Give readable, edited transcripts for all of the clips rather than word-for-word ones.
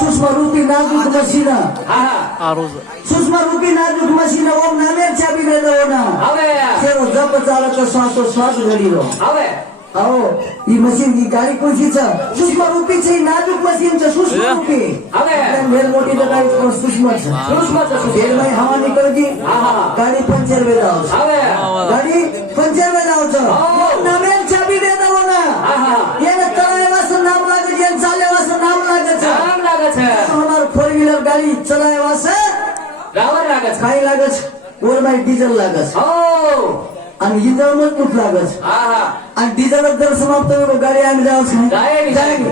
सुषमारूपी नाजूक मशीन सुषमारूपी नाजूक मशीन ओम नामेर चाबी दे दो ना तेरो जप चालक श्वास घडीलो आओ ही मशीन ही गाडी कोणची सुषमारूपी ची नाजूक मशीन च सुषमारूपी मेल मोठी तर गाडी सुषमा तेल में हवा निकलगी गाडी पंचर में जाओ गाडी पंचर में जाओ नामेर चाबी दे दो ना ये तळायवाचं नाम लागत ये चालेवाचं नाम लागत हमार फोर व्हीलर गाडी चलायवाचं काय लागत वर बाय डिझेल लागत आणि इंजन मजबूत लागत आणि डिझेल जर समाप्त हो गाडी आम्ही जाएगी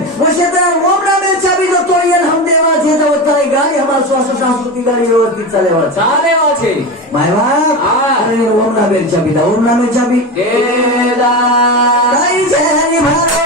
ओम नामेर चाबी जो तो ये हम देवा छे जो ताई गाड़ी हमार स्वास्थ्य संस्कृति गाड़ी व्यवस्थित चलेवा छे भाई बाप अरे ओम नामेर चाबी दा ओम नामेर चाबी देदा ताई जहनी भरोसे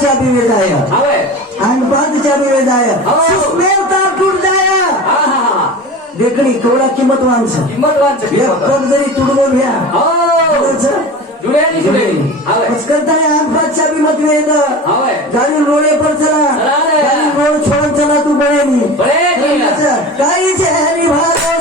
चाबी में जाया अंग पात चाबी में जाया मेल तार टूट जाया देखणी केवढा किंमतवान छ एक पग जरी तुडवो भ्या करता है अंग पात चाबी मत वेद गाड़ी रोडे पर चला गाड़ी रोड छोड़ चला तू बड़ेनी काही छे हरी भारो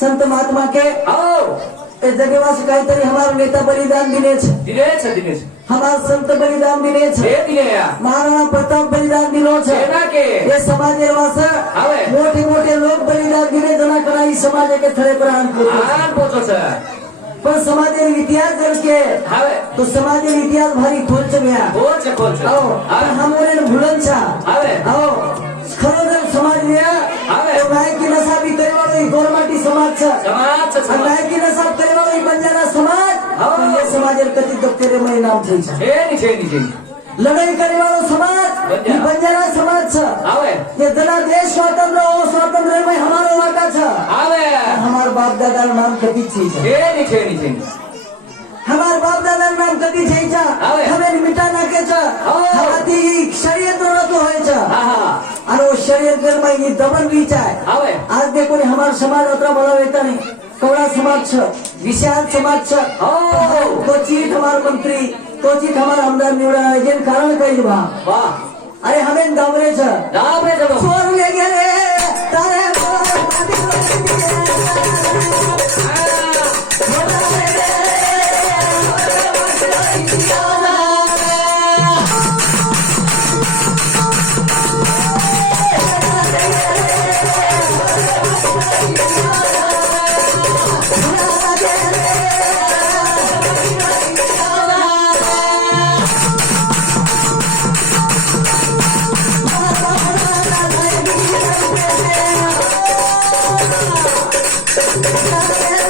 संत महात्मा के जगेवास काहीतरी हमारा नेता बलिदान दिले हमारा संत बलिदान दिले महाराणा प्रताप बलिदान दिलो ये समाज मोठे मोठे लोक बलिदान दिले जना कराई समाज के थड़े पर पण समाज इतिहास जर के तो समाज इतिहास भारी खोलच गया हमारे भूलन खरो जर समाज लिया नायकी नसाबी करेवाळो गोरमाटी समाज नायकी नसाब करेवाळो बंजारा समाज ये समाज कति दफ्तरेमय नाम छै लड़ाई करेवाळो समाज बंजारा समाज ये जना देश स्वतंत्र हो स्वतंत्रमय हमारो वाटा छ हमार बाप दादा नाम कति छै हमार बाप दादा नाम कति छै हमें मिटा नाके छ हाती षड्यंत्र तो होय छ और वो षड्यंत्र में ये दबन बीच है आज देखो ने हमार समाज उतना बड़ा वेता नहीं कौड़ा समाज छ विशाल समाज छ कोचित हमार मंत्री कोचित हमार आमदार निवडा जेन कारण कई बा अरे हमें दाबरे छ छोर ले गेले तारे Yeah.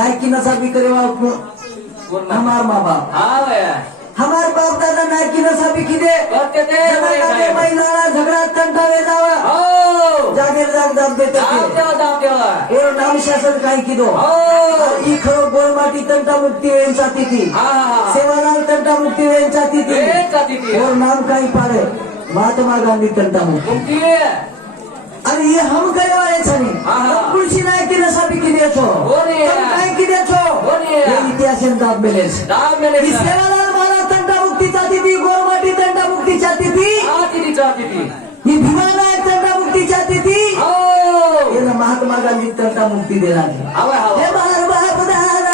नायकी नशा भी करे हमार माँ बाप हमार बाप दादा नायकी नशा भी किदे महिला झगड़ा तंटावे जावा जागेर जाग दाब देते एरो नाम शासन काय किदो ई खरो गोळमाटी तंटा मुक्ती वेंचा तिथी सेवालाल तंटा मुक्ती वेंचा तिथी और नाम काय पाडे महात्मा गांधी तंटा मुक्ती अरे ये हम गए वाले छनी कुलसी नायकी नशा भी किदे छो काय किदे छो ये इतिहास दाब मेलेस सेवालाल महाराज तंटा मुक्ती चाहती थी गोळमाटी तंटा मुक्ती चाहती थी ही भीमा नायक तंटा मुक्ती चाहती थी ये ना महात्मा गांधी तंटा मुक्ती देना है हे बार बाप दादा